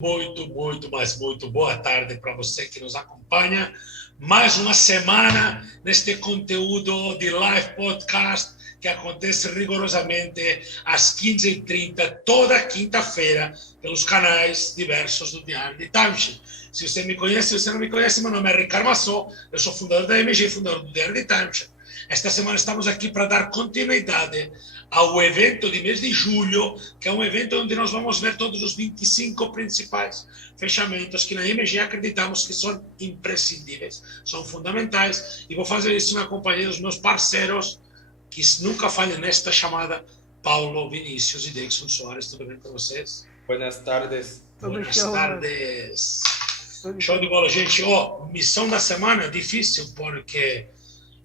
Muito boa tarde para você que nos acompanha. Mais uma semana neste conteúdo de live podcast que acontece rigorosamente às 15h30, toda quinta-feira, pelos canais diversos do Diário de Timeshare. Se você me conhece, se você não me conhece, meu nome é Ricardo Massot, eu sou fundador da MG, fundador do Diário de Timeshare. Esta semana estamos aqui para dar continuidade ao evento de mês de julho, que é um evento onde nós vamos ver todos os 25 principais fechamentos que na MG acreditamos que são imprescindíveis, são fundamentais, e vou fazer isso na companhia dos meus parceiros, que nunca falham nesta chamada, Paulo, Vinícius e Dixon Soares. Tudo bem com vocês? Buenas tardes. Buenas tardes. Show de bola, gente. Missão da semana, difícil, porque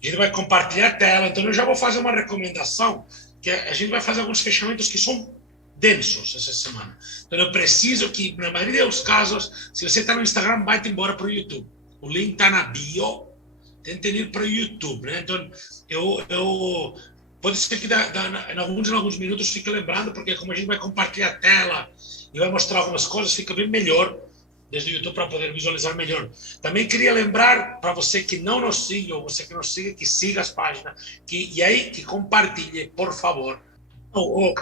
a gente vai compartilhar a tela, então eu já vou fazer uma recomendação, que a gente vai fazer alguns fechamentos que são densos essa semana. Então eu preciso que, na maioria dos casos, se você está no Instagram, vai-te embora para o YouTube. O link está na bio, tenta ir para o YouTube, né? Então pode ser que em alguns minutos fique lembrando, porque como a gente vai compartilhar a tela e vai mostrar algumas coisas, fica bem melhor desde o YouTube para poder visualizar melhor. Também queria lembrar para você que não nos siga, ou você que nos siga, que siga as páginas, que compartilhe, por favor.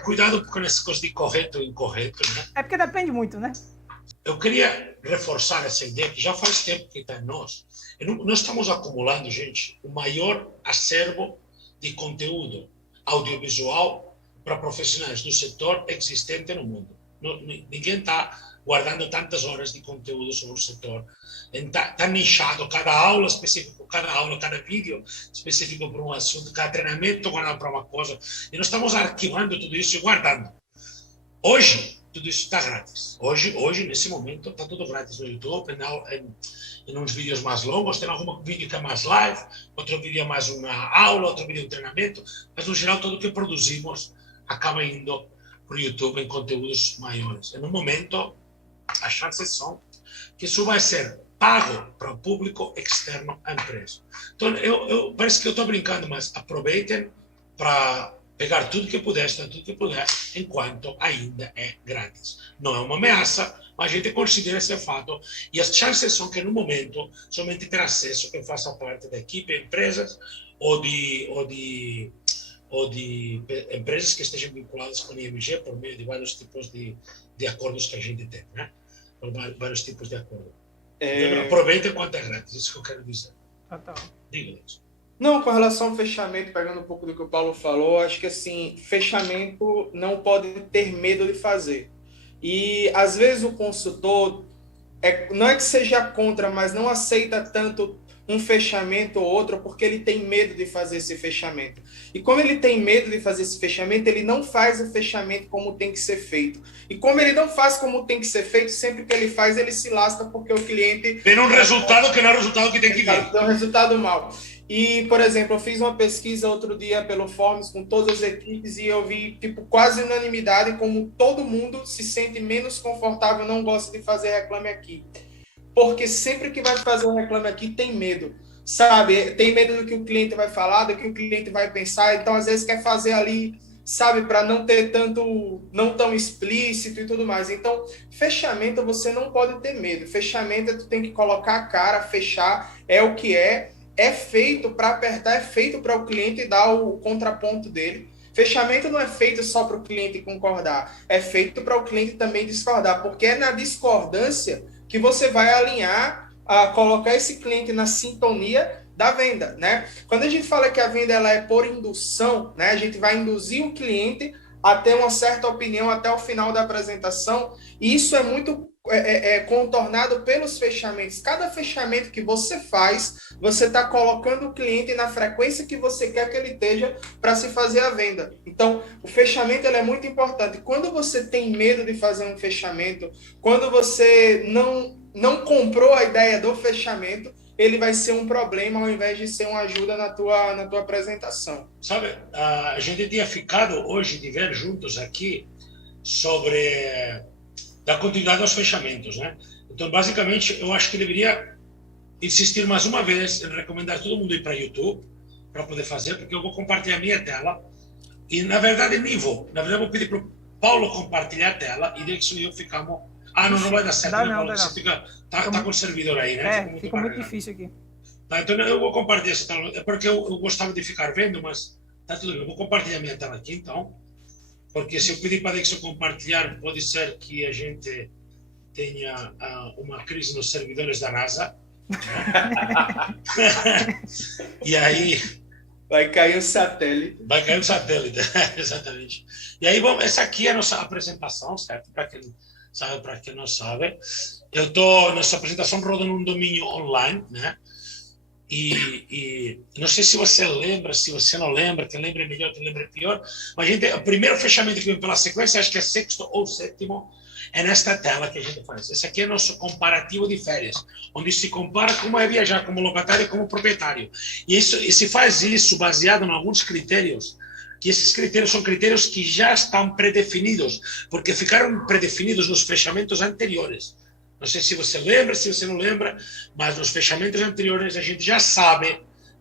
Cuidado com essas coisas de correto e incorreto, né? É porque depende muito, né? Eu queria reforçar essa ideia que já faz tempo que está em nós. Nós estamos acumulando, gente, o maior acervo de conteúdo audiovisual para profissionais do setor existente no mundo. Ninguém está guardando tantas horas de conteúdo sobre o setor. Está nichado, cada aula específica, cada vídeo específico para um assunto, cada treinamento guardado para uma coisa. E nós estamos arquivando tudo isso e guardando. Hoje, tudo isso está grátis. Hoje, nesse momento, está tudo grátis no YouTube, em uns vídeos mais longos. Tem algum vídeo que é mais live, outro vídeo é mais uma aula, outro vídeo é um treinamento. Mas, no geral, tudo que produzimos acaba indo para o YouTube em conteúdos maiores. No momento, as chances são que isso vai ser pago para o público externo à empresa. Então, parece que eu estou brincando, mas aproveitem para pegar tudo que puder, enquanto ainda é grátis. Não é uma ameaça, mas a gente considera esse fato, e as chances são que, no momento, somente terá acesso quem faça parte da equipe, empresas ou de empresas que estejam vinculadas com a IMG por meio de vários tipos de acordos que a gente tem, né? Por vários tipos de acordo. Então, aproveita enquanto é grátis, isso que eu quero dizer. Diga isso. Não, com relação ao fechamento, pegando um pouco do que o Paulo falou, acho que assim, fechamento não pode ter medo de fazer. E às vezes o consultor não é que seja contra, mas não aceita tanto um fechamento ou outro porque ele tem medo de fazer esse fechamento. E como ele tem medo de fazer esse fechamento, ele não faz o fechamento como tem que ser feito. E como ele não faz como tem que ser feito, sempre que ele faz, ele se lasca porque o cliente... Tem um resultado que não é o resultado que tem que vir. Tem um resultado mal. E, por exemplo, eu fiz uma pesquisa outro dia pelo Forms com todas as equipes e eu vi, quase unanimidade como todo mundo se sente menos confortável, não gosta de fazer Reclame Aqui. Porque sempre que vai fazer um Reclame Aqui tem medo, sabe? Tem medo do que o cliente vai falar, do que o cliente vai pensar, então às vezes quer fazer ali, sabe, para não ter não tão explícito e tudo mais. Então, fechamento você não pode ter medo. Fechamento tu tem que colocar a cara, fechar, é o que é feito para apertar, é feito para o cliente dar o contraponto dele. Fechamento não é feito só para o cliente concordar, é feito para o cliente também discordar, porque é na discordância que você vai alinhar, colocar esse cliente na sintonia da venda, né? Quando a gente fala que a venda ela é por indução, né? A gente vai induzir o cliente a ter uma certa opinião até o final da apresentação, e isso é muito contornado pelos fechamentos. Cada fechamento que você faz, você está colocando o cliente na frequência que você quer que ele esteja para se fazer a venda. Então, o fechamento ele é muito importante. Quando você tem medo de fazer um fechamento, quando você não comprou a ideia do fechamento, ele vai ser um problema ao invés de ser uma ajuda na tua apresentação. Sabe, a gente tinha ficado hoje de ver juntos aqui sobre dar continuidade aos fechamentos, né? Então, basicamente, eu acho que deveria insistir mais uma vez em recomendar todo mundo ir para YouTube para poder fazer, porque eu vou compartilhar a minha tela e, na verdade, nem vou. Na verdade, eu vou pedir para o Paulo compartilhar a tela e Dixon e eu ficamos Ah, não vai dar certo. Dá não, dá não. Você tá com o servidor aí, né? Fica muito difícil aqui. Tá, então eu vou compartilhar essa tela. É porque eu gostava de ficar vendo, mas tá tudo bem. Eu vou compartilhar minha tela aqui, então. Porque se eu pedir para Dixon compartilhar, pode ser que a gente tenha uma crise nos servidores da NASA. E aí... Vai cair o satélite. Vai cair o satélite, exatamente. E aí, bom, essa aqui é a nossa apresentação, certo? Para quem sabe, para quem não sabe. Nossa apresentação roda num domínio online, né? E não sei se você lembra, se você não lembra, quem lembra é melhor, quem lembra é pior, mas o primeiro fechamento que vem pela sequência, acho que é sexto ou sétimo, é nesta tela que a gente faz. Esse aqui é nosso comparativo de férias, onde se compara como é viajar como locatário e como proprietário. E se faz isso baseado em alguns critérios, que esses critérios são critérios que já estão predefinidos, porque ficaram predefinidos nos fechamentos anteriores. Não sei se você lembra, se você não lembra, mas nos fechamentos anteriores a gente já sabe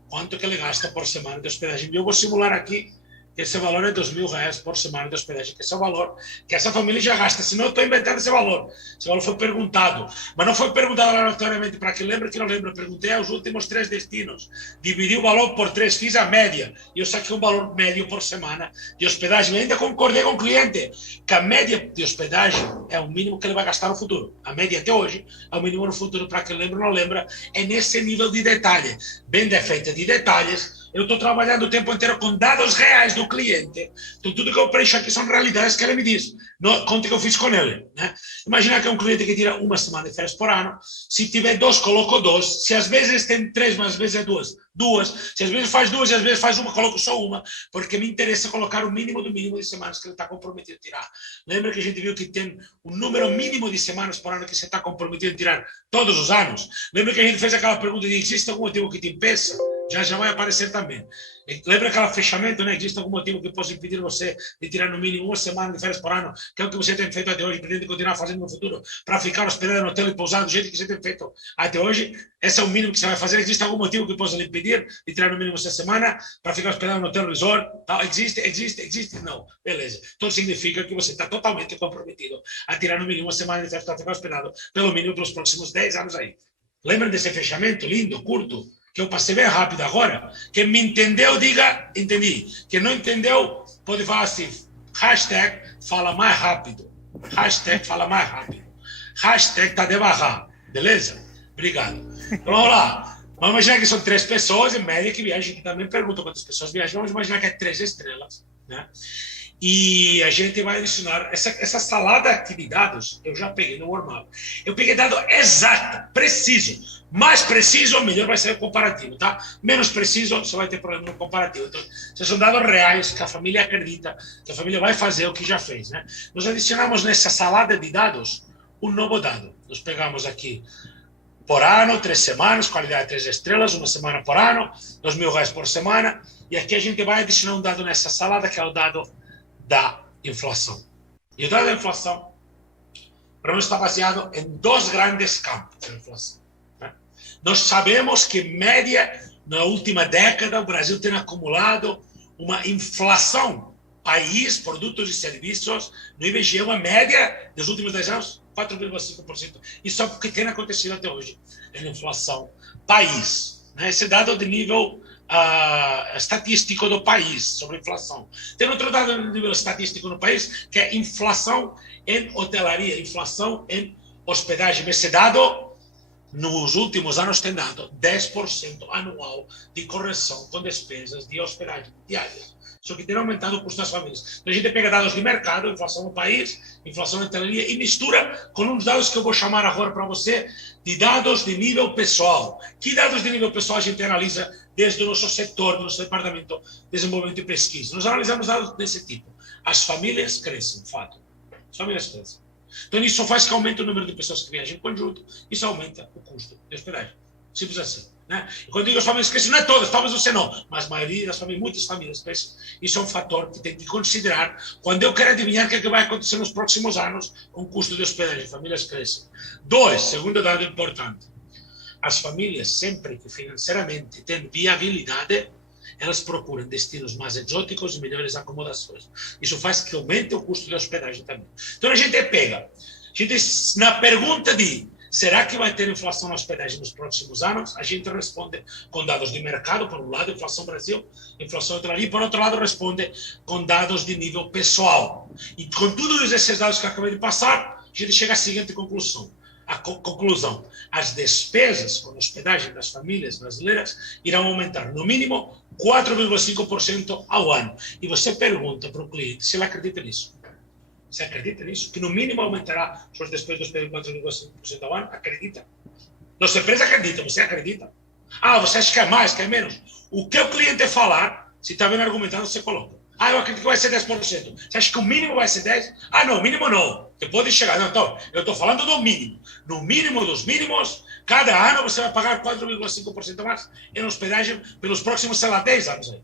quanto que ele gasta por semana de hospedagem. Eu vou simular aqui que esse valor é R$2.000 por semana de hospedagem, que esse é o valor que essa família já gasta. Senão eu estou inventando esse valor. Esse valor foi perguntado, mas não foi perguntado aleatoriamente para quem lembra, que não lembra. Eu perguntei aos últimos 3 destinos, dividi o valor por 3, fiz a média, e eu saquei um valor médio por semana de hospedagem. Eu ainda concordei com o cliente que a média de hospedagem é o mínimo que ele vai gastar no futuro. A média até hoje é o mínimo no futuro. Para quem lembra ou não lembra, é nesse nível de detalhe, bem feita de detalhes. Eu estou trabalhando o tempo inteiro com dados reais do cliente. Então, tudo que eu preencho aqui são realidades que ele me diz. Conta que eu fiz com ele. Né? Imagina que é um cliente que tira 1 semana de férias por ano. Se tiver 2, coloco 2. Se às vezes tem 3, mas às vezes é 2. Se às vezes faz 2 e às vezes faz 1, coloco só 1. Porque me interessa colocar o mínimo do mínimo de semanas que ele está comprometido a tirar. Lembra que a gente viu que tem um número mínimo de semanas por ano que você está comprometido a tirar todos os anos? Lembra que a gente fez aquela pergunta de existe algum motivo que te impeça? Já vai aparecer também. Lembra aquele fechamento, né? Existe algum motivo que possa impedir você de tirar no mínimo 1 semana de férias por ano, que é o que você tem feito até hoje, pretende continuar fazendo no futuro, para ficar hospedado no hotel e pousar do jeito que você tem feito até hoje? Esse é o mínimo que você vai fazer. Existe algum motivo que possa lhe impedir de tirar no mínimo 1 semana para ficar hospedado no hotel resort? Tal? Existe? Não. Beleza. Então significa que você está totalmente comprometido a tirar no mínimo 1 semana de férias para ficar hospedado, pelo mínimo pelos próximos 10 anos aí. Lembra desse fechamento lindo, curto? Que eu passei bem rápido agora. Quem me entendeu, diga, entendi. Quem não entendeu, pode falar assim, hashtag fala mais rápido. Hashtag fala mais rápido. Hashtag tá devagar. Beleza? Obrigado. Então, vamos lá. Vamos imaginar que são 3 pessoas, em média, que viajam. Que também perguntam quantas pessoas viajam. Vamos imaginar que é 3 estrelas, né? E a gente vai adicionar essa salada aqui de dados. Eu já peguei no warm-up. Eu peguei dado exato, preciso. Mais preciso, melhor vai ser o comparativo, tá? Menos preciso, você vai ter problema no comparativo. Então, esses são dados reais que a família acredita, que a família vai fazer o que já fez, né? Nós adicionamos nessa salada de dados um novo dado. Nós pegamos aqui por ano, 3 semanas, qualidade 3 estrelas, 1 semana por ano, R$2.000 por semana. E aqui a gente vai adicionar um dado nessa salada, que é o dado da inflação. E o dado da inflação, para nós, está baseado em 2 grandes campos da inflação. Né? Nós sabemos que, média, na última década, o Brasil tem acumulado uma inflação, país, produtos e serviços, no IBGE, uma média dos últimos 10 anos, 4,5%. Isso é o que tem acontecido até hoje, é a inflação país. Né? Esse dado de nível estatístico do país sobre inflação. Tem outro dado no nível estatístico no país, que é inflação em hotelaria, inflação em hospedagem. Esse dado, nos últimos anos, tem dado 10% anual de correção com despesas de hospedagem diárias. Isso que tem aumentado o custo das famílias. Então, a gente pega dados de mercado, inflação no país, inflação na hotelaria, e mistura com uns dados que eu vou chamar agora para você de dados de nível pessoal. Que dados de nível pessoal a gente analisa desde o nosso setor, do nosso departamento de desenvolvimento e pesquisa? Nós analisamos dados desse tipo. As famílias crescem, fato. As famílias crescem. Então, isso faz que aumente o número de pessoas que viajam em conjunto, isso aumenta o custo de hospedagem. Simples assim. Né? E quando digo as famílias crescem, não é todas, talvez você não, mas a maioria das famílias, muitas famílias crescem. Isso é um fator que tem que considerar quando eu quero adivinhar o que vai acontecer nos próximos anos com o custo de hospedagem. Famílias crescem. 2, segundo dado importante, as famílias, sempre que financeiramente têm viabilidade, elas procuram destinos mais exóticos e melhores acomodações. Isso faz que aumente o custo de hospedagem também. Então a gente pega Na pergunta de será que vai ter inflação na hospedagem nos próximos anos, a gente responde com dados de mercado, por um lado, inflação Brasil, inflação outra, e por outro lado, responde com dados de nível pessoal. E com todos esses dados que eu acabei de passar, a gente chega à seguinte conclusão. Conclusão, as despesas com hospedagem das famílias brasileiras irão aumentar, no mínimo, 4,5% ao ano. E você pergunta para o cliente se ele acredita nisso. Você acredita nisso? Que no mínimo aumentará suas despesas de hospedagem 4,5% ao ano? Acredita? Nossa empresa acredita, você acredita? Ah, você acha que é mais, que é menos? O que o cliente falar, se está vendo argumentando, você coloca. Ah, eu acredito que vai ser 10%. Você acha que o mínimo vai ser 10%? Ah, não, o mínimo não. Você pode chegar. Não, então, eu estou falando do mínimo. No mínimo dos mínimos, cada ano você vai pagar 4,5% mais em hospedagem pelos próximos, sei lá, 10 anos aí.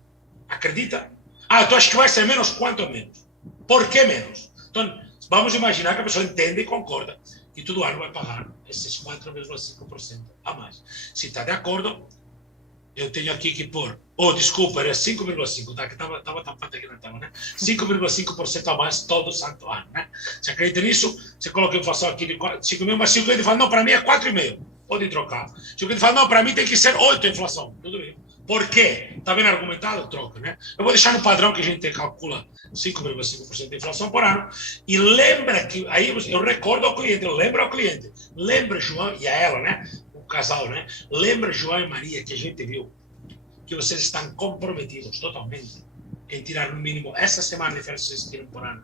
Acredita? Ah, então acho que vai ser menos. Quanto menos? Por que menos? Então, vamos imaginar que a pessoa entende e concorda que todo ano vai pagar esses 4,5% a mais. Se está de acordo, eu tenho aqui que pôr, desculpa, era 5,5%, tá? Que estava tapado aqui na tela, né? 5,5% a mais todo santo ano, né? Você acredita nisso? Você coloca a inflação aqui de 5,5%, mas se o cliente fala, não, para mim é 4,5%, pode trocar. Se o cliente fala, não, para mim tem que ser 8% a inflação, tudo bem. Por quê? Está bem argumentado? Troca, né? Eu vou deixar no padrão que a gente calcula 5,5% de inflação por ano. E lembra que, aí eu recordo ao cliente, eu lembro ao cliente, lembra, João, e a ela, né? Casal, né? Lembra, João e Maria, que a gente viu que vocês estão comprometidos totalmente em tirar no mínimo essa semana de férias que vocês tiram por ano,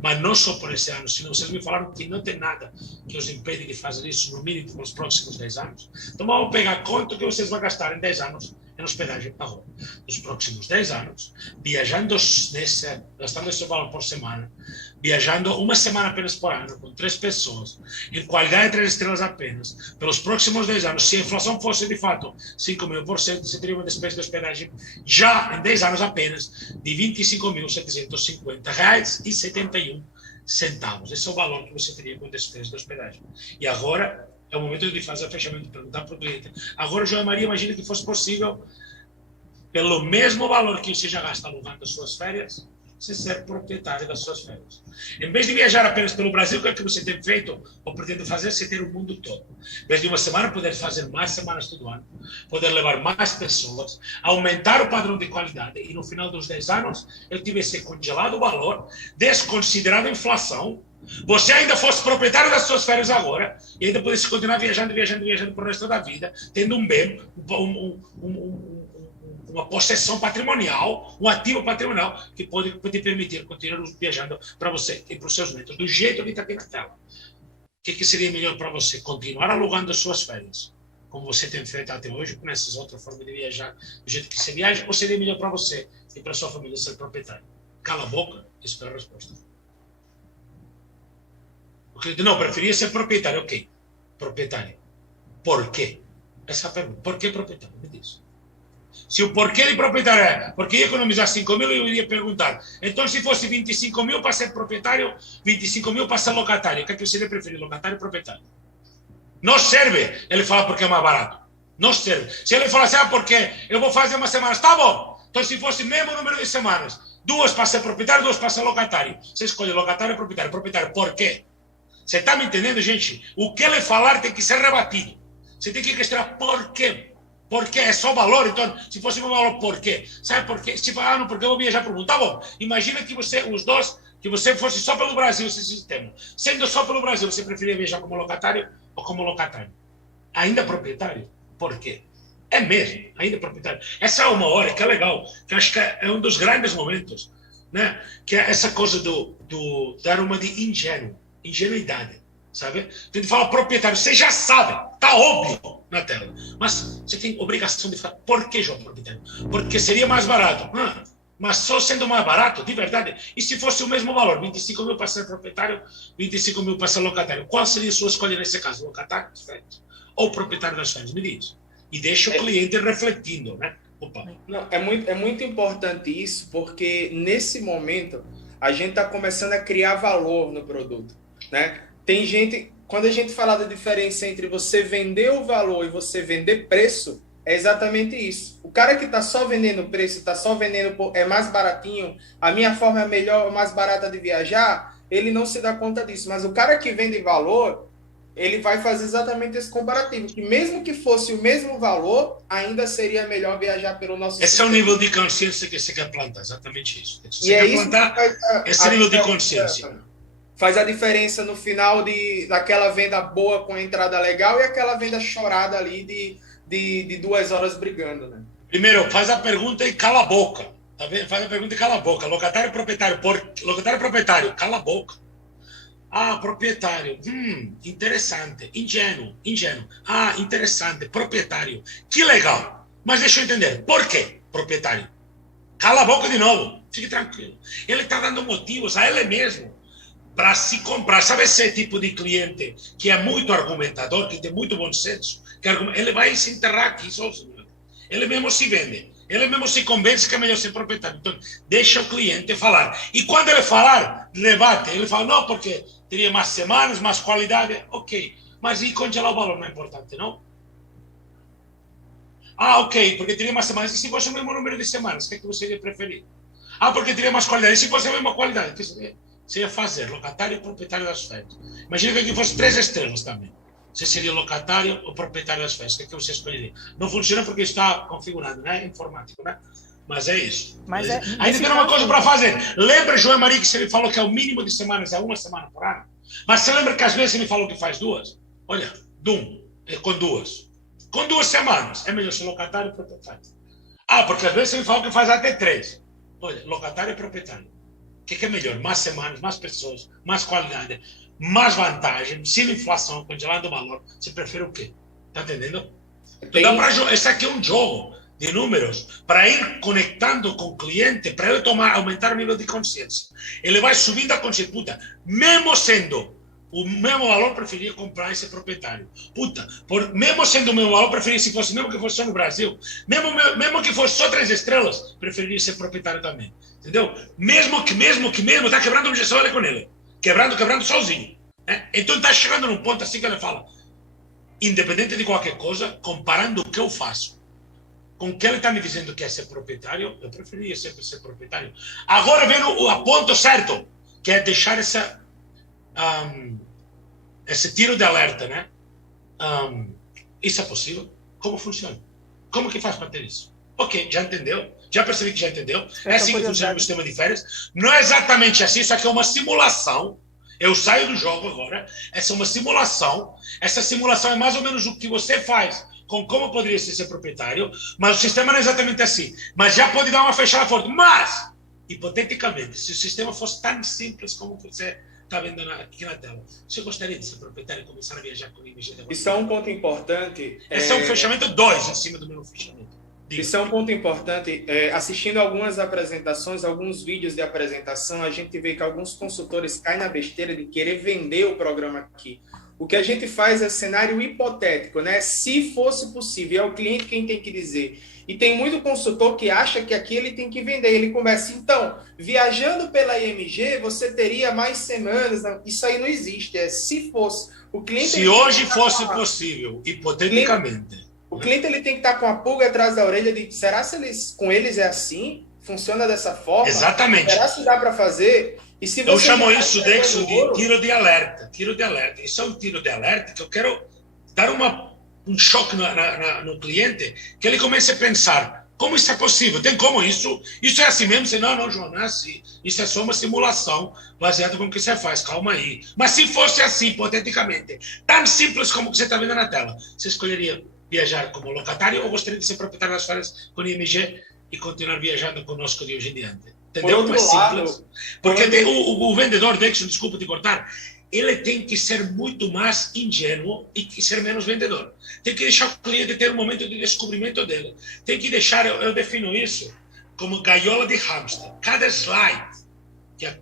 mas não só por esse ano, senão vocês me falaram que não tem nada que os impede de fazer isso no mínimo nos próximos 10 anos. Então vamos pegar quanto que vocês vão gastar em 10 anos em hospedagem na rua. Nos próximos 10 anos, viajando gastando esse valor por semana, viajando uma semana apenas por ano, com 3 pessoas, em qualidade de 3 estrelas apenas, pelos próximos 10 anos, se a inflação fosse de fato 5.000%, você teria uma despesa de hospedagem já em 10 anos apenas de R$ 25.750,71. Esse é o valor que você teria com despesa de hospedagem. E agora é o momento de fazer o fechamento, perguntar para o cliente. Agora, João e Maria, imagina que fosse possível, pelo mesmo valor que você já gasta alugando as suas férias, você ser proprietário das suas férias. Em vez de viajar apenas pelo Brasil, que é o que você tem feito ou pretende fazer, você ter o mundo todo. Em vez de uma semana, poder fazer mais semanas todo ano, poder levar mais pessoas, aumentar o padrão de qualidade e no final dos 10 anos, eu tivesse congelado o valor, desconsiderado a inflação, você ainda fosse proprietário das suas férias agora e ainda pudesse continuar viajando por resto da vida, tendo um bem, uma possessão patrimonial, um ativo patrimonial que pode te permitir continuar viajando para você e para os seus netos, do jeito que está aqui na tela. O que seria melhor para você? Continuar alugando as suas férias, como você tem feito até hoje, com essas outras formas de viajar, do jeito que você viaja, ou seria melhor para você e para sua família ser proprietário? Cala a boca e espera a resposta. Não, preferia ser proprietário. Ok, proprietário. Por quê? Essa é a pergunta. Por que proprietário? Me diz. Se o porquê de proprietário é porque ia economizar 5 mil, eu iria perguntar. Então, se fosse 25 mil para ser proprietário, 25 mil para ser locatário, o que é que você ia preferir, locatário ou proprietário? Não serve ele falar porque é mais barato. Não serve. Se ele falar assim, porque eu vou fazer umas semanas, tá bom. Então, se fosse o mesmo número de semanas, 2 para ser proprietário, 2 para ser locatário. Você escolhe locatário ou proprietário. Proprietário, por quê? Você está me entendendo, gente? O que ele falar tem que ser rebatido. Você tem que questionar por quê. Porque é só valor, então, se fosse um valor, por quê? Sabe por quê? Se falar, não, porque eu vou viajar para o mundo. Tá bom, imagina que os dois, que você fosse só pelo Brasil, esse sistema. Sendo só pelo Brasil, você preferia viajar como locatário ou como locatário? Ainda proprietário? Por quê? É mesmo, ainda proprietário. Essa é uma hora que é legal, que eu acho que é um dos grandes momentos, né? Que é essa coisa dar uma de ingenuidade, sabe? Tem que falar proprietário, você já sabe, tá óbvio na tela, mas você tem obrigação de falar, por que, João, proprietário? Porque seria mais barato. Mas só sendo mais barato, de verdade, e se fosse o mesmo valor, 25 mil para ser proprietário, 25 mil para ser locatário, qual seria a sua escolha nesse caso? Locatário das férias ou proprietário das férias? Me diz. E deixa o cliente refletindo, né? Opa. Não, é muito importante isso, porque nesse momento a gente está começando a criar valor no produto, né? Tem gente, quando a gente fala da diferença entre você vender o valor e você vender preço, é exatamente isso. O cara que está só vendendo preço, está só vendendo é mais baratinho, a minha forma é melhor, mais barata de viajar, ele não se dá conta disso. Mas o cara que vende valor, ele vai fazer exatamente esse comparativo, que mesmo que fosse o mesmo valor, ainda seria melhor viajar pelo nosso Esse sistema. É o nível de consciência que você quer plantar, exatamente isso. Você quer plantar esse nível de consciência. Faz a diferença no final daquela venda boa com a entrada legal e aquela venda chorada ali de 2 horas brigando, né? Primeiro, faz a pergunta e cala a boca. Tá vendo? Faz a pergunta e cala a boca. Locatário proprietário, cala a boca. Ah, proprietário. Interessante. Ingênuo. Ah, interessante. Proprietário. Que legal. Mas deixa eu entender. Por quê, proprietário? Cala a boca de novo. Fique tranquilo. Ele está dando motivos a ele mesmo para se comprar. Sabe esse tipo de cliente que é muito argumentador, que tem muito bom senso? Ele vai se enterrar aqui sozinho. Ele mesmo se vende. Ele mesmo se convence que é melhor ser proprietário. Então, deixa o cliente falar. E quando ele falar, rebate. Ele fala, não, porque teria mais semanas, mais qualidade. Ok. Mas e congelar o valor não é importante, não? Ah, ok, porque teria mais semanas. E se fosse o mesmo número de semanas, o que você ia preferir? Ah, porque teria mais qualidade. E se fosse a mesma qualidade, o que você ia fazer? Locatário e proprietário das férias. Imagina que aqui fosse 3 estrelas também. Você seria locatário ou proprietário das festas? O que você escolheria? Não funciona porque está configurado, né? Informático, né? Mas é isso. Mas ainda tem uma coisa para fazer. Lembra, João Maria, que ele falou que é o mínimo de semanas, é 1 semana por ano? Mas você lembra que às vezes ele falou que faz 2? Olha, com 2. Com 2 semanas. É melhor ser locatário ou proprietário. Ah, porque às vezes ele falou que faz até 3. Olha, locatário e proprietário. O que é melhor? Mais semanas, mais pessoas, mais qualidade, mais vantagem, sem inflação, congelando o valor. Você prefere o quê? Tá entendendo? Então, esse aqui é um jogo de números para ir conectando com o cliente, para ele aumentar o nível de consciência. Ele vai subindo a consciência. Puta, mesmo sendo o mesmo valor, preferia comprar esse proprietário. Puta, mesmo sendo o mesmo valor, preferia, mesmo que fosse só no Brasil, mesmo que fosse só 3 estrelas, preferiria ser proprietário também. Entendeu? Mesmo, tá quebrando a objeção ele com ele. Quebrando sozinho. Né? Então está chegando num ponto assim que ele fala, independente de qualquer coisa, comparando o que eu faço com o que ele está me dizendo que é ser proprietário, eu preferiria sempre ser proprietário. Agora vem o ponto certo, que é deixar esse tiro de alerta, né? Isso é possível? Como funciona? Como que faz para ter isso? Ok, já entendeu? Já percebi que já entendeu? É assim que funciona o sistema de férias. Não é exatamente assim, isso aqui é uma simulação. Eu saio do jogo agora. Essa é uma simulação. Essa simulação é mais ou menos o que você faz com como poderia ser proprietário, mas o sistema não é exatamente assim. Mas já pode dar uma fechada forte. Mas, hipoteticamente, se o sistema fosse tão simples como você está vendo aqui na tela, você gostaria de ser proprietário e começar a viajar com o IMG? Isso é um ponto importante. Esse é um fechamento 2 em cima do meu fechamento. Isso é um ponto importante. Assistindo algumas apresentações, alguns vídeos de apresentação, a gente vê que alguns consultores caem na besteira de querer vender o programa aqui. O que a gente faz é cenário hipotético, né? Se fosse possível, é o cliente quem tem que dizer. E tem muito consultor que acha que aqui ele tem que vender. Ele começa, então, viajando pela IMG, você teria mais semanas. Isso aí não existe. Se fosse. O cliente se hoje fosse possível, hipoteticamente. O cliente ele tem que estar com a pulga atrás da orelha de será se com eles é assim? Funciona dessa forma? Exatamente. Será se dá para fazer? E se você eu chamo isso, Dexon, de tiro de alerta. Tiro de alerta. Isso é um tiro de alerta que eu quero dar um choque no cliente, que ele comece a pensar, como isso é possível? Tem como isso? Isso é assim mesmo? Não, João, não é assim. Isso é só uma simulação baseada no que você faz. Calma aí. Mas se fosse assim, hipoteticamente, tão simples como que você está vendo na tela, você escolheria viajar como locatário ou gostaria de ser proprietário das férias com o IMG e continuar viajando conosco de hoje em diante? Entendeu? Por outro lado, porque o vendedor, Dexon, desculpa te cortar, ele tem que ser muito mais ingênuo e ser menos vendedor. Tem que deixar o cliente ter um momento de descobrimento dele. Tem que deixar, eu defino isso como gaiola de hamster. Cada slide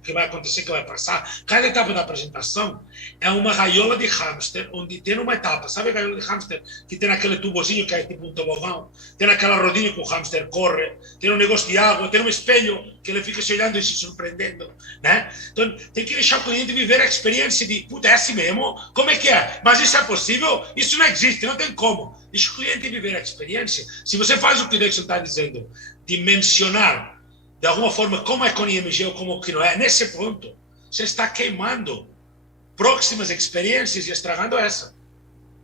que vai acontecer, que vai passar, cada etapa da apresentação é uma gaiola de hamster, onde tem uma etapa, sabe a gaiola de hamster que tem aquele tubozinho que é tipo um tobogão, tem aquela rodinha que o hamster corre, tem um negócio de água, tem um espelho que ele fica se olhando e se surpreendendo, né? Então tem que deixar o cliente viver a experiência de, puta, é assim mesmo? Como é que é? Mas isso é possível? Isso não existe, não tem como. Deixa o cliente viver a experiência. Se você faz o que o Dexon está dizendo, de mencionar de alguma forma como é com o IMG ou como que não é, nesse ponto, você está queimando próximas experiências e estragando essa.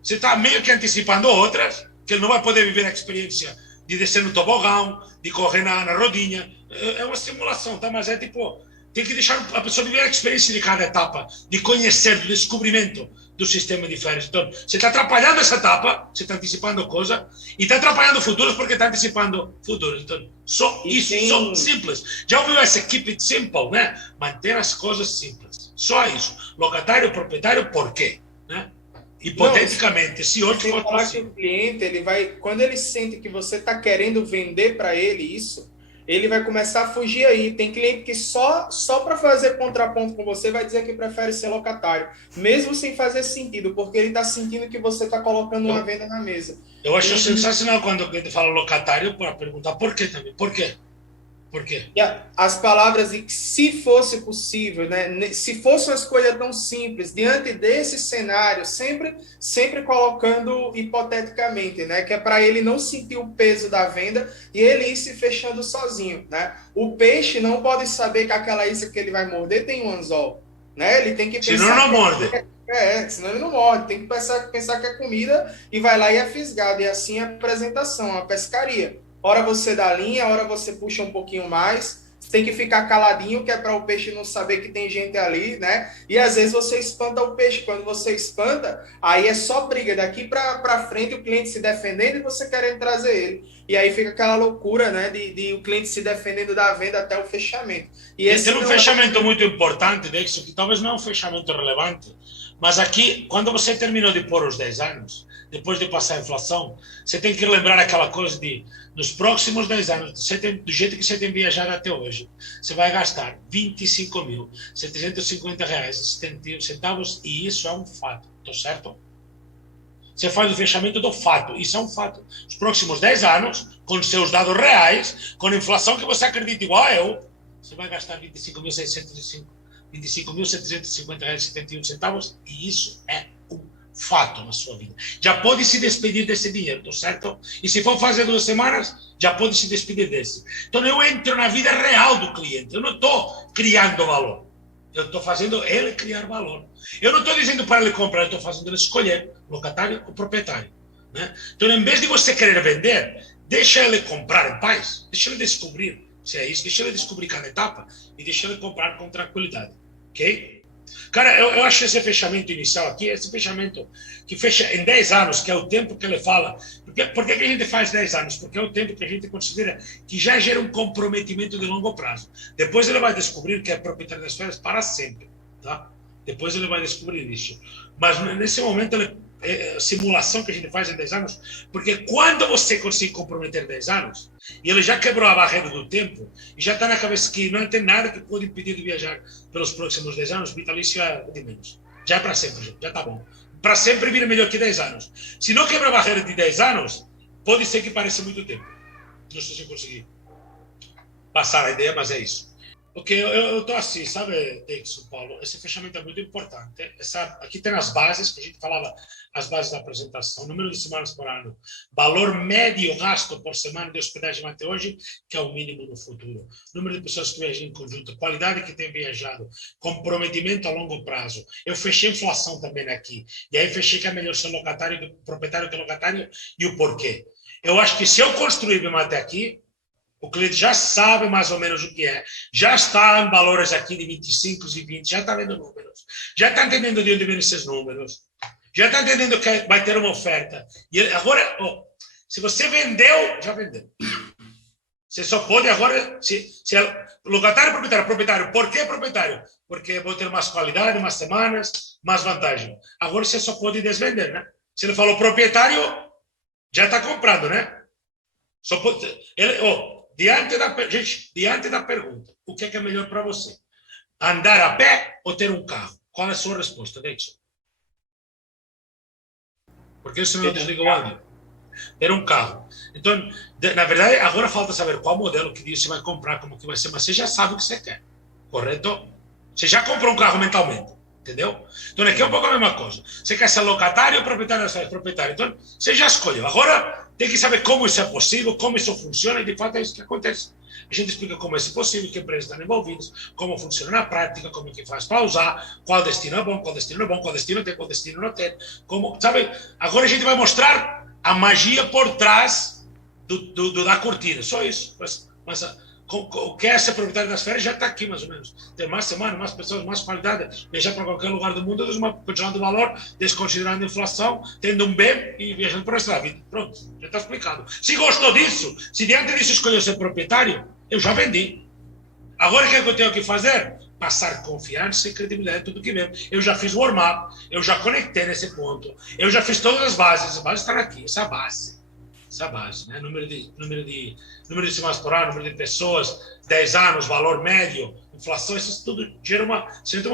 Você está meio que antecipando outras, que ele não vai poder viver a experiência de descer no tobogão, de correr na rodinha. É uma simulação, tá? Mas é tipo, tem que deixar a pessoa viver a experiência de cada etapa, de conhecer, do descobrimento do sistema de férias. Então, você está atrapalhando essa etapa, você está antecipando coisa, e está atrapalhando futuros porque está antecipando futuros. Então, só isso, só simples. Já ouviu essa keep it simple, né? Manter as coisas simples. Só isso. Locatário, proprietário, por quê? Né? Hipoteticamente, se hoje for falar que o cliente, ele vai, quando ele sente que você está querendo vender para ele isso, ele vai começar a fugir aí. Tem cliente que só para fazer contraponto com você vai dizer que prefere ser locatário, mesmo sem fazer sentido, porque ele está sentindo que você está colocando uma venda na mesa. Eu acho sensacional quando o cliente fala locatário para perguntar por quê também. Por quê? Por quê? As palavras de que, se fosse possível, né, se fosse uma escolha tão simples, diante desse cenário, sempre colocando hipoteticamente, né, que é para ele não sentir o peso da venda e ele ir se fechando sozinho. Né? O peixe não pode saber que aquela isca que ele vai morder tem um anzol. Né? Ele tem que pensar. Senão não morde. Senão ele não morde. Tem que pensar que é comida e vai lá e é fisgado. E assim é a apresentação, a pescaria. Hora você dá linha, hora você puxa um pouquinho mais. Você tem que ficar caladinho, que é para o peixe não saber que tem gente ali, né? E às vezes você espanta o peixe. Quando você espanta, aí é só briga daqui para frente, o cliente se defendendo e você querendo trazer ele. E aí fica aquela loucura, né? De o cliente se defendendo da venda até o fechamento. E esse tem um fechamento muito importante, Dexo, que talvez não é um fechamento relevante, mas aqui, quando você terminou de pôr os 10 anos, depois de passar a inflação, você tem que lembrar aquela coisa de, nos próximos 10 anos, do jeito que você tem viajado até hoje, você vai gastar R$ 25.750,71, e isso é um fato, tá certo? Você faz o fechamento do fato, isso é um fato. Os próximos 10 anos, com seus dados reais, com a inflação que você acredita igual a eu, você vai gastar R$ 25.750,71, e isso é um fato na sua vida. Já pode se despedir desse dinheiro, tá certo? E se for fazer 2 semanas, já pode se despedir desse. Então eu entro na vida real do cliente, eu não estou criando valor. Eu estou fazendo ele criar valor. Eu não estou dizendo para ele comprar, eu estou fazendo ele escolher locatário ou proprietário. Né? Então, em vez de você querer vender, deixa ele comprar em paz, deixa ele descobrir se é isso, deixa ele descobrir cada etapa e deixa ele comprar com tranquilidade. Ok? Cara, eu acho esse fechamento inicial aqui, esse fechamento que fecha em 10 anos, que é o tempo que ele fala. Por que a gente faz 10 anos? Porque é o tempo que a gente considera que já gera um comprometimento de longo prazo. Depois ele vai descobrir que é proprietário das férias para sempre. Tá? Depois ele vai descobrir isso. Mas nesse momento, a simulação que a gente faz em 10 anos, porque quando você consegue comprometer 10 anos, e ele já quebrou a barreira do tempo, e já está na cabeça que não tem nada que pode impedir de viajar pelos próximos 10 anos, vitalício é de menos. Já é para sempre, gente, já está bom. Para sempre vira melhor que 10 anos. Se não quebra a barreira de 10 anos, pode ser que pareça muito tempo. Não sei se eu consegui passar a ideia, mas é isso. Porque eu estou assim, sabe, Dexo, Paulo? Esse fechamento é muito importante. Aqui tem as bases, que a gente falava, as bases da apresentação, número de semanas por ano, valor médio gasto por semana de hospedagem até hoje, que é o mínimo no futuro, número de pessoas que viajam em conjunto, qualidade que tem viajado, comprometimento a longo prazo. Eu fechei inflação também aqui, e aí fechei que é melhor ser locatário que proprietário que locatário, e o porquê. Eu acho que se eu construir bem até aqui, o cliente já sabe mais ou menos o que é, já está em valores aqui de 25 e 20, já está vendo números, já está entendendo de onde vêm esses números, já está entendendo que vai ter uma oferta. E agora, se você vendeu, já vendeu. Você só pode agora, se locatário, proprietário. Por que proprietário? Porque vou ter mais qualidade, mais semanas, mais vantagem. Agora você só pode desvender, né? Se ele falou proprietário, já está comprado, né? Só pode, diante da pergunta, o que é melhor para você? Andar a pé ou ter um carro? Qual é a sua resposta, Dexo? Porque isso não desliga o áudio. Ter um carro. Então, na verdade, agora falta saber qual modelo que você vai comprar, como que vai ser, mas você já sabe o que você quer, correto? Você já comprou um carro mentalmente. Entendeu? Então aqui é um pouco a mesma coisa. Você quer ser locatário ou proprietário das férias? Proprietário. Então você já escolheu. Agora tem que saber como isso é possível, como isso funciona, e de fato é isso que acontece. A gente explica como isso é possível, que empresas estão envolvidas, como funciona na prática, como é que faz para usar, qual destino é bom, qual destino não é bom, qual destino tem, qual destino não tem. Como, sabe? Agora a gente vai mostrar a magia por trás da cortina. Só isso. Mas o que é ser proprietário das férias já está aqui, mais ou menos. Ter mais semana, mais pessoas, mais qualidade, viajar para qualquer lugar do mundo, continuando o valor, desconsiderando a inflação, tendo um bem e viajando por essa vida. Pronto, já está explicado. Se gostou disso, se diante disso escolheu ser proprietário, eu já vendi. Agora o que é que eu tenho que fazer? Passar confiança e credibilidade em tudo que vem. Eu já fiz o warm-up, eu já conectei nesse ponto, eu já fiz todas as bases estão aqui, essa base, né? Número de semanas por ano, número de pessoas, 10 anos, valor médio, inflação, isso tudo gera uma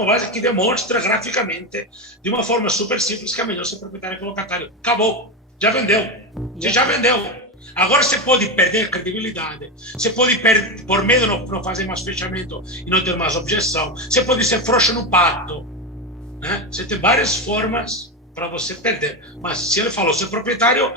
base que demonstra graficamente, de uma forma super simples, que é melhor ser proprietário que locatário. Acabou, já vendeu, você já vendeu. Agora você pode perder a credibilidade, você pode perder, por medo de não fazer mais fechamento e não ter mais objeção, você pode ser frouxo no pacto, né? Você tem várias formas para você perder. Mas se ele falou ser proprietário,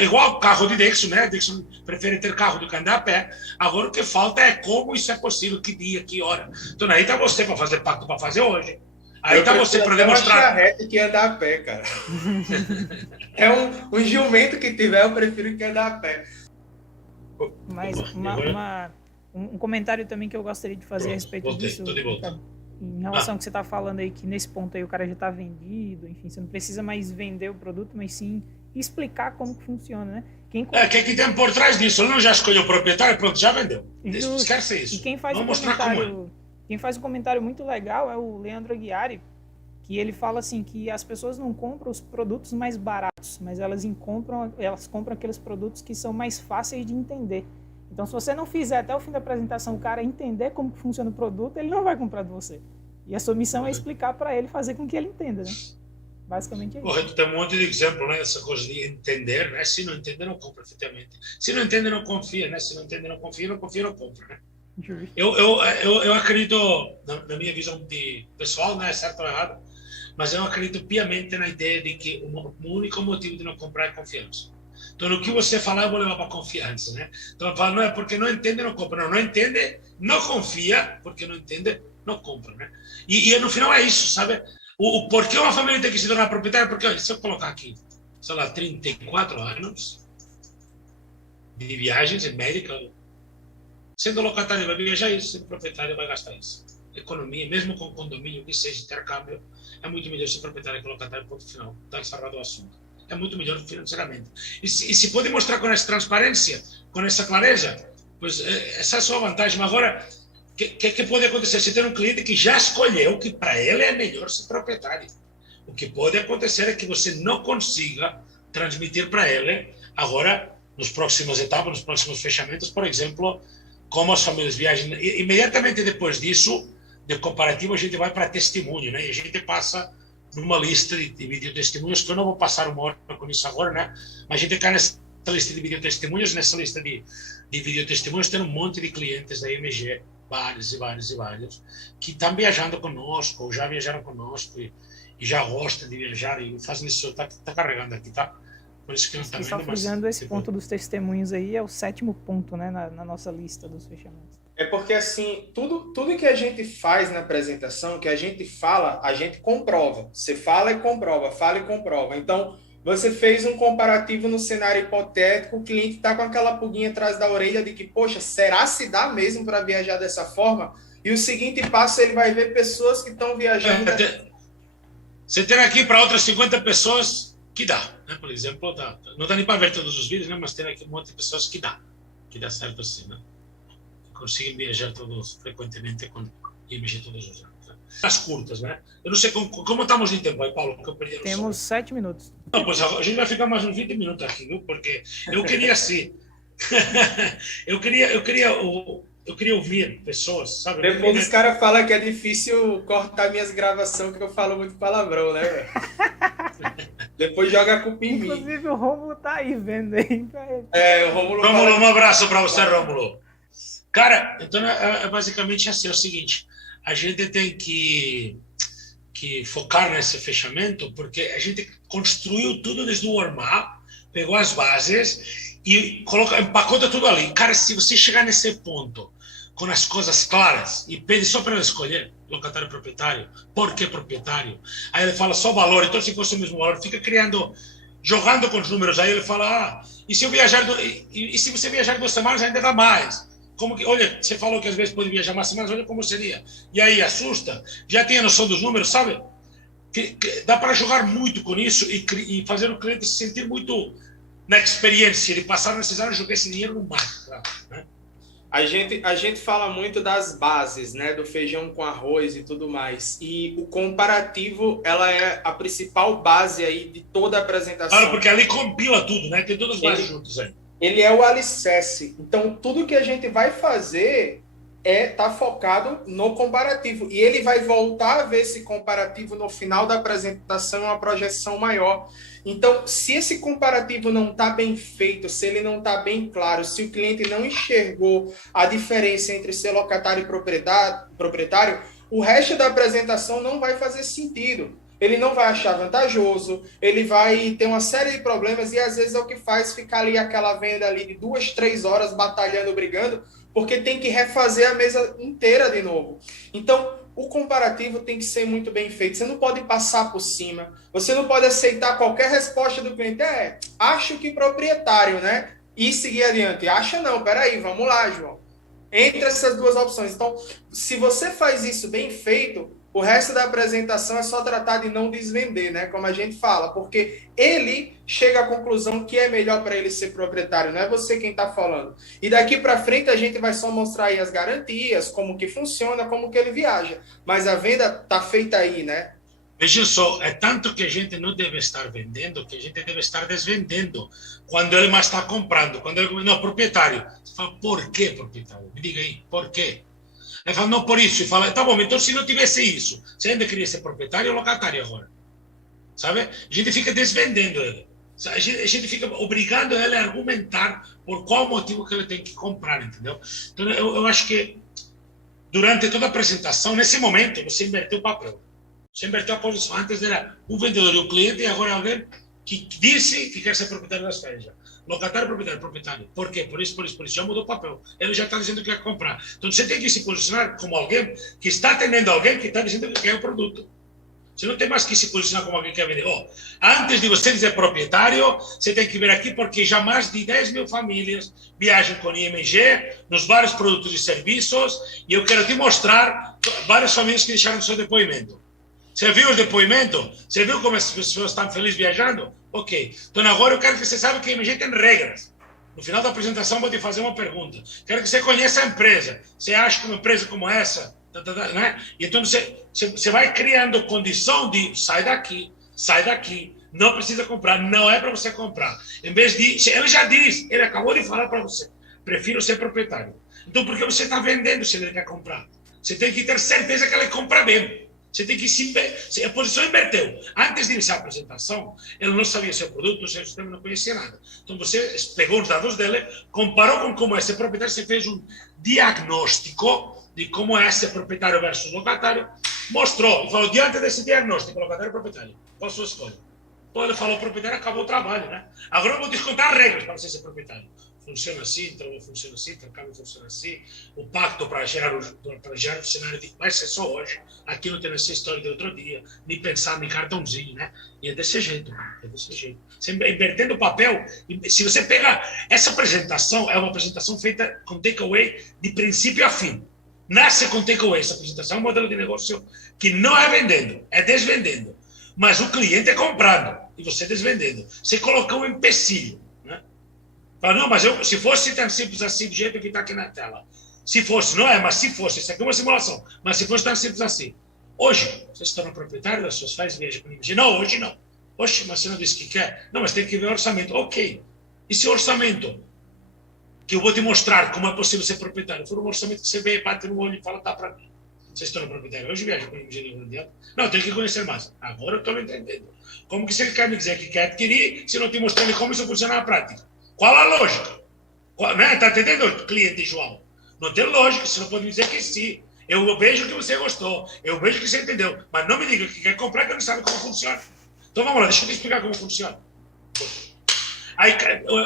igual o carro de Dixon, né? Dixon prefere ter carro do que andar a pé. Agora o que falta é como isso é possível, que dia, que hora. Então aí está você para fazer pacto para fazer hoje. Aí está você para demonstrar. Eu charrete que andar a pé, cara. É um jumento que tiver, eu prefiro que andar a pé. Mas um comentário também que eu gostaria de fazer a respeito disso. Tô de volta. Em relação ao que você está falando aí, que nesse ponto aí o cara já está vendido, enfim, você não precisa mais vender o produto, mas sim explicar como que funciona, né? O que tem por trás disso? Ele não já escolheu o proprietário, pronto, já vendeu. Esquece isso. E quem faz um comentário muito legal é o Leandro Aguiari, que ele fala assim que as pessoas não compram os produtos mais baratos, mas elas compram aqueles produtos que são mais fáceis de entender. Então, se você não fizer até o fim da apresentação o cara entender como que funciona o produto, ele não vai comprar de você. E a sua missão é explicar para ele, fazer com que ele entenda, né? Basicamente é isso. Correto, tem um monte de exemplo, né? Essa coisa de entender, né? Se não entender, não compra, efetivamente. Se não entender, não confia, né? Se não entender, não confia, não compra, né? Eu acredito, na minha visão pessoal, não é certo ou errado, mas eu acredito piamente na ideia de que o único motivo de não comprar é confiança. Então, no que você falar, eu vou levar para confiança, né? Então, eu falo, não é porque não entende, não compra. Não entende, não confia, porque não entende, não compra, né? E no final é isso, sabe? O porquê uma família tem que se tornar proprietária? Porque, se eu colocar aqui, sei lá, 34 anos de viagens em médica, sendo locatário vai viajar isso, sendo proprietário vai gastar isso. Economia, mesmo com condomínio, que seja intercâmbio, é muito melhor ser proprietário que locatário, ponto final. Está encerrado o assunto. É muito melhor financeiramente. E se pode mostrar com essa transparência, com essa clareza, pois essa é a sua vantagem. Mas agora, o que pode acontecer? Se tem um cliente que já escolheu que para ele é melhor ser proprietário. O que pode acontecer é que você não consiga transmitir para ele, agora, nos próximos etapas, nos próximos fechamentos, por exemplo, como as famílias viajam. Imediatamente depois disso, de comparativo, a gente vai para testemunho, né? E a gente passa numa lista de videotestemunhos, que eu não vou passar uma hora com isso agora, né? Mas a gente cai nessa lista de videotestemunhos, nessa lista de videotestemunhos tem um monte de clientes da IMG, vários, que estão viajando conosco, ou já viajaram conosco, e já gostam de viajar, e fazem isso, tá carregando aqui, tá? Por isso que não está vendo, só frisando esse ponto dos testemunhos aí, é o 7º ponto, né, na nossa lista dos fechamentos. É porque, assim, tudo que a gente faz na apresentação, que a gente fala, a gente comprova. Você fala e comprova, fala e comprova. Então, você fez um comparativo no cenário hipotético, o cliente está com aquela pulguinha atrás da orelha de que, poxa, será se dá mesmo para viajar dessa forma? E o seguinte passo, ele vai ver pessoas que estão viajando... Você tem aqui para outras 50 pessoas que dá, né? Por exemplo, não dá nem para ver todos os vídeos, né? Mas tem aqui um monte de pessoas que dá certo assim, né? Conseguem viajar todos frequentemente com IMG todos os anos. Né? As curtas, né? Eu não sei como estamos de tempo aí, Paulo, que eu perdi a noção. Temos 7 minutos. Não, pois a gente vai ficar mais uns 20 minutos aqui, viu? Porque eu queria assim... eu queria ouvir pessoas, sabe? Depois os caras falam que é difícil cortar minhas gravações, que eu falo muito palavrão, né, velho? Depois joga a culpa em mim. Inclusive o Rômulo tá aí vendo aí. O Rômulo... Rômulo, um abraço para você, Rômulo. Cara, então é basicamente assim, é o seguinte, a gente tem que que focar nesse fechamento, porque a gente construiu tudo desde o warm-up, pegou as bases e empacota tudo ali. Cara, se você chegar nesse ponto com as coisas claras e pede só para ele escolher locatário proprietário, por que proprietário? Aí ele fala só valor, então se fosse o mesmo valor, fica jogando com os números. Aí ele fala, e se eu viajar, e se você viajar 2 semanas ainda dá mais? Como que, olha, você falou que às vezes pode viajar mais semanas, olha como seria. E aí assusta, já tem a noção dos números, sabe? Que dá para jogar muito com isso e fazer o cliente se sentir muito na experiência, ele passar nesses anos jogar esse dinheiro no mar, né? A gente fala muito das bases, né, do feijão com arroz e tudo mais. E o comparativo, ela é a principal base aí de toda a apresentação. Claro, porque ali compila tudo, né? Tem todas as bases juntas aí. Ele é o alicerce. Então, tudo que a gente vai fazer tá focado no comparativo. E ele vai voltar a ver esse comparativo no final da apresentação, uma projeção maior. Então, se esse comparativo não está bem feito, se ele não está bem claro, se o cliente não enxergou a diferença entre ser locatário e proprietário, o resto da apresentação não vai fazer sentido. Ele não vai achar vantajoso, ele vai ter uma série de problemas e às vezes é o que faz ficar ali aquela venda ali de 2, 3 horas batalhando, brigando, porque tem que refazer a mesa inteira de novo. Então, o comparativo tem que ser muito bem feito. Você não pode passar por cima. Você não pode aceitar qualquer resposta do cliente. Acho que proprietário, né? E seguir adiante. Acha não, peraí, vamos lá, João. Entre essas duas opções. Então, se você faz isso bem feito, o resto da apresentação é só tratar de não desvender, né? Como a gente fala, porque ele chega à conclusão que é melhor para ele ser proprietário, não é você quem está falando. E daqui para frente a gente vai só mostrar aí as garantias, como que funciona, como que ele viaja. Mas a venda está feita aí, né? Veja só, é tanto que a gente não deve estar vendendo, que a gente deve estar desvendendo. Quando ele mais está comprando, quando ele... Não, proprietário. Você fala, por que proprietário? Me diga aí, por quê? Ele fala, não, por isso. E fala, tá bom, então se não tivesse isso, você ainda queria ser proprietário ou locatário agora? Sabe? A gente fica desvendendo ele. A gente fica obrigando ele a argumentar por qual motivo que ele tem que comprar, entendeu? Então, eu acho que durante toda a apresentação, nesse momento, você inverteu o papel. Você inverteu a posição. Antes era um vendedor e um cliente, e agora é alguém que disse que quer ser proprietário das férias. Locatário, proprietário. Por quê? Por isso. Já mudou o papel. Ele já está dizendo que quer comprar. Então, você tem que se posicionar como alguém que está atendendo alguém que está dizendo que quer o produto. Você não tem mais que se posicionar como alguém que quer vender. Antes de você dizer proprietário, você tem que vir aqui porque já mais de 10 mil famílias viajam com IMG nos vários produtos e serviços e eu quero te mostrar várias famílias que deixaram seu depoimento. Você viu o depoimento? Você viu como as pessoas estão felizes viajando? Ok. Então agora eu quero que você saiba que a IMG tem regras. No final da apresentação vou te fazer uma pergunta. Quero que você conheça a empresa. Você acha que uma empresa como essa... né? E então você vai criando condição de sai daqui, não precisa comprar, não é para você comprar. Em vez de... Ele já diz, ele acabou de falar para você, prefiro ser proprietário. Então por que você está vendendo se ele quer comprar? Você tem que ter certeza que ele compra bem. Você tem que se a posição inverteu. Antes de iniciar a apresentação, ele não sabia seu produto, seu sistema, não conhecia nada. Então você pegou os dados dele, comparou com como é ser proprietário, você fez um diagnóstico de como é ser proprietário versus locatário, mostrou e falou, diante desse diagnóstico, locatário e proprietário, qual a sua escolha? Então ele falou, proprietário, acabou o trabalho, né? Agora eu vou descontar regras para você ser proprietário. Funciona assim, então funciona assim, intercâmbio funciona assim, o pacto para gerar o cenário vai ser só hoje, aqui não tem essa história de outro dia, nem pensar em cartãozinho, né? E é desse jeito, Você invertendo o papel, se você pega essa apresentação, é uma apresentação feita com takeaway de princípio a fim. Nasce com takeaway, essa apresentação é um modelo de negócio que não é vendendo, é desvendendo. Mas o cliente é comprando e você desvendendo. Você colocou um empecilho. Fala, não, mas se fosse tão simples assim, do jeito que está aqui na tela. Se fosse, não é, mas se fosse, isso aqui é uma simulação. Mas se fosse tão simples assim. Hoje, você se torna proprietário das suas férias, viaja com IMG. Não, hoje não. Oxe, mas você não disse que quer? Não, mas tem que ver o orçamento. Ok. E se o orçamento que eu vou te mostrar como é possível ser proprietário for um orçamento que você vê, bate no olho e fala, tá para mim. Você se torna proprietário. Hoje viaja com IMG de imediato. Não, eu tenho que conhecer mais. Agora eu estou entendendo. Como que você quer me dizer que quer adquirir se não te mostrando como isso funciona na prática? Qual a lógica? Está entendendo, cliente João? Não tem lógica, você não pode me dizer que sim. Eu vejo que você gostou, eu vejo que você entendeu, mas não me diga que quer comprar que não sabe como funciona. Então vamos lá, deixa eu te explicar como funciona. Aí,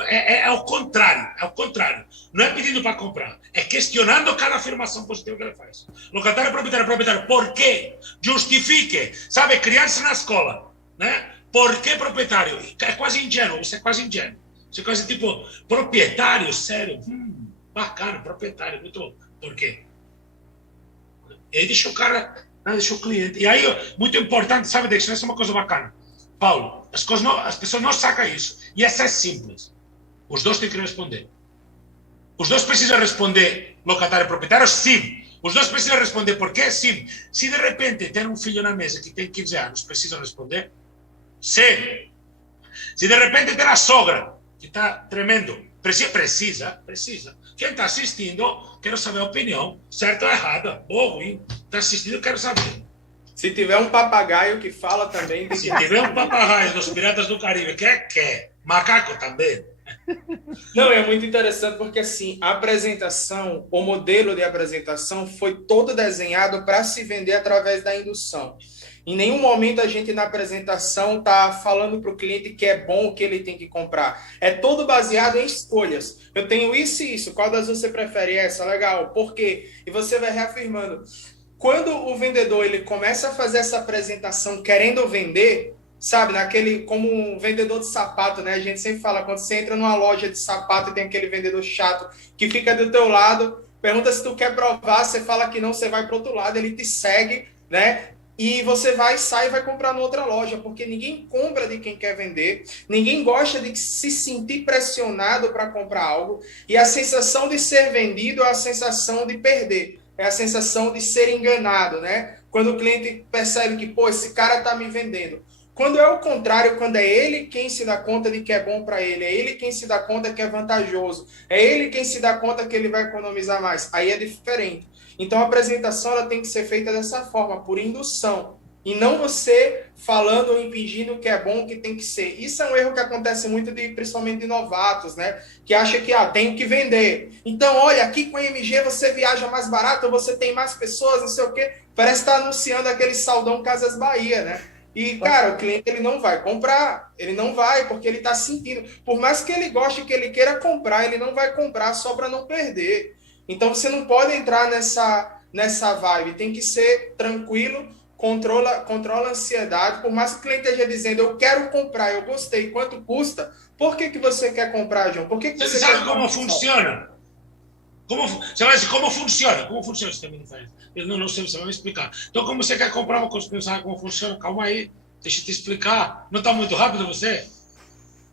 é ao contrário. Não é pedindo para comprar, é questionando cada afirmação positiva que ele faz. Locatário, proprietário, por quê? Justifique. Sabe, criança na escola, né? Por que proprietário? É quase ingênuo, você é quase ingênuo. Você é quase tipo, proprietário, sério? Bacana, proprietário, muito bom. Por quê? E aí deixa o cara, deixa o cliente. E aí, muito importante, sabe, Dex, isso é uma coisa bacana. Paulo, as pessoas não sacam isso. E essa é simples. Os dois têm que responder. Os dois precisam responder locatário e proprietário? Sim. Os dois precisam responder por quê? Sim. Se de repente tem um filho na mesa que tem 15 anos, precisam responder? Sim. Se de repente tem a sogra que está tremendo, precisa. Quem está assistindo, quero saber a opinião, certo ou errada, bom ou ruim. Está assistindo, quero saber. Se tiver um papagaio que fala também... Se tiver um papagaio dos Piratas do Caribe, quer. Macaco também. Não, é muito interessante porque, assim, a apresentação, o modelo de apresentação foi todo desenhado para se vender através da indução. Em nenhum momento a gente, na apresentação, está falando para o cliente que é bom, o que ele tem que comprar. É todo baseado em escolhas. Eu tenho isso e isso. Qual das você prefere? Essa? Legal. Por quê? E você vai reafirmando. Quando o vendedor ele começa a fazer essa apresentação querendo vender, sabe, como um vendedor de sapato, né? A gente sempre fala, quando você entra numa loja de sapato e tem aquele vendedor chato que fica do teu lado, pergunta se tu quer provar, você fala que não, você vai para o outro lado, ele te segue, né? E você sai e vai comprar em outra loja, porque ninguém compra de quem quer vender, ninguém gosta de se sentir pressionado para comprar algo, e a sensação de ser vendido é a sensação de perder. É a sensação de ser enganado, né? Quando o cliente percebe que, esse cara está me vendendo. Quando é o contrário, quando é ele quem se dá conta de que é bom para ele, é ele quem se dá conta que é vantajoso, é ele quem se dá conta que ele vai economizar mais, aí é diferente. Então a apresentação ela tem que ser feita dessa forma, por indução, e não você falando ou impedindo o que é bom, o que tem que ser. Isso é um erro que acontece muito, principalmente de novatos, né? Que acha que, tem que vender. Então, olha, aqui com a MG você viaja mais barato, você tem mais pessoas, não sei o quê. Parece estar anunciando aquele saldão Casas Bahia, né? E, cara, o cliente ele não vai comprar. Ele não vai, porque ele está sentindo. Por mais que ele goste, que ele queira comprar, ele não vai comprar só para não perder. Então, você não pode entrar nessa vibe. Tem que ser tranquilo, controla a ansiedade. Por mais que o cliente esteja dizendo, eu quero comprar, eu gostei, quanto custa? Por que você quer comprar, João? Por que você sabe como funciona? Você vai dizer como funciona? Como funciona? Você também não faz. Eu não sei, você vai me explicar. Então, como você quer comprar uma coisa, você não sabe como funciona? Calma aí, deixa eu te explicar. Não está muito rápido você?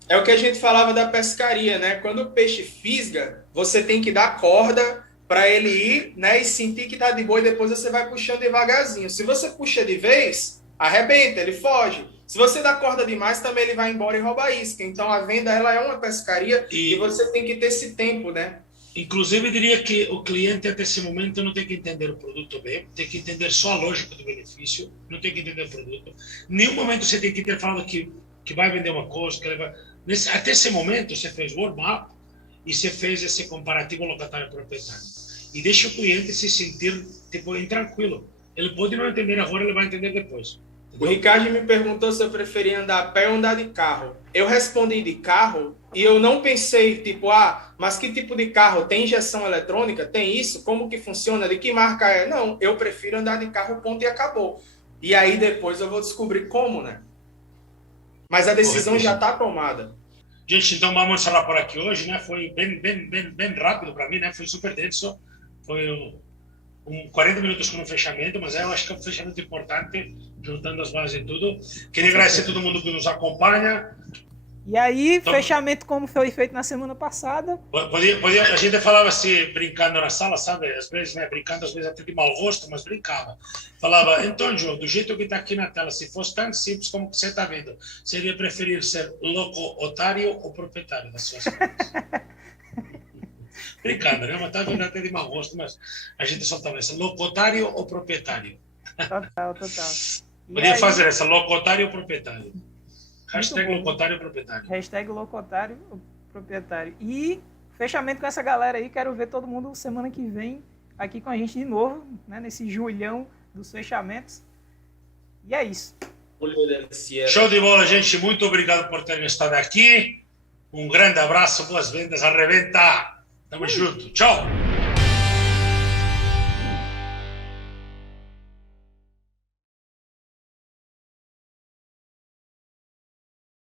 É o que a gente falava da pescaria, né? Quando o peixe fisga, você tem que dar corda para ele ir, né? E sentir que tá de boa, e depois você vai puxando devagarzinho. Se você puxa de vez, arrebenta, ele foge. Se você dá corda demais, também ele vai embora e rouba a isca. Então a venda ela é uma pescaria e você tem que ter esse tempo, né? Inclusive, eu diria que o cliente, até esse momento, não tem que entender o produto bem, tem que entender só a lógica do benefício, não tem que entender o produto. Em nenhum momento você tem que ter falado que vai vender uma coisa, que ele vai... Até esse momento, você fez warm-up e você fez esse comparativo locatário-proprietário. E deixa o cliente se sentir tranquilo. Ele pode não entender agora, ele vai entender depois. O Ricardo me perguntou se eu preferia andar a pé ou andar de carro. Eu respondi de carro e eu não pensei, mas que tipo de carro? Tem injeção eletrônica? Tem isso? Como que funciona? De que marca é? Não, eu prefiro andar de carro, ponto e acabou. E aí depois eu vou descobrir como, né? Mas a decisão já está tomada. Gente, então vamos encerrar por aqui hoje, né? Foi bem rápido para mim, né? Foi super denso. Foi 40 minutos com um fechamento, mas eu acho que é um fechamento importante, juntando as bases e tudo. Queria agradecer a todo mundo que nos acompanha. E aí, então, fechamento como foi feito na semana passada. A gente falava assim, brincando na sala, sabe? Às vezes, né? Brincando, às vezes até de mau gosto, mas brincava. Falava, então, João, do jeito que está aqui na tela, se fosse tão simples como você está vendo, seria preferir ser louco, otário ou proprietário das suas coisas? Brincando, né? Mas tá vendo até de mau gosto, mas a gente soltava essa, locotário ou proprietário? Total. Podia fazer essa, locotário ou proprietário? Hashtag locotário ou proprietário. Hashtag locotário ou proprietário. E fechamento com essa galera aí, quero ver todo mundo semana que vem aqui com a gente de novo, né, nesse julhão dos fechamentos. E é isso. Show de bola, gente. Muito obrigado por terem estado aqui. Um grande abraço, boas vendas, arrebenta. Tamo junto. Tchau.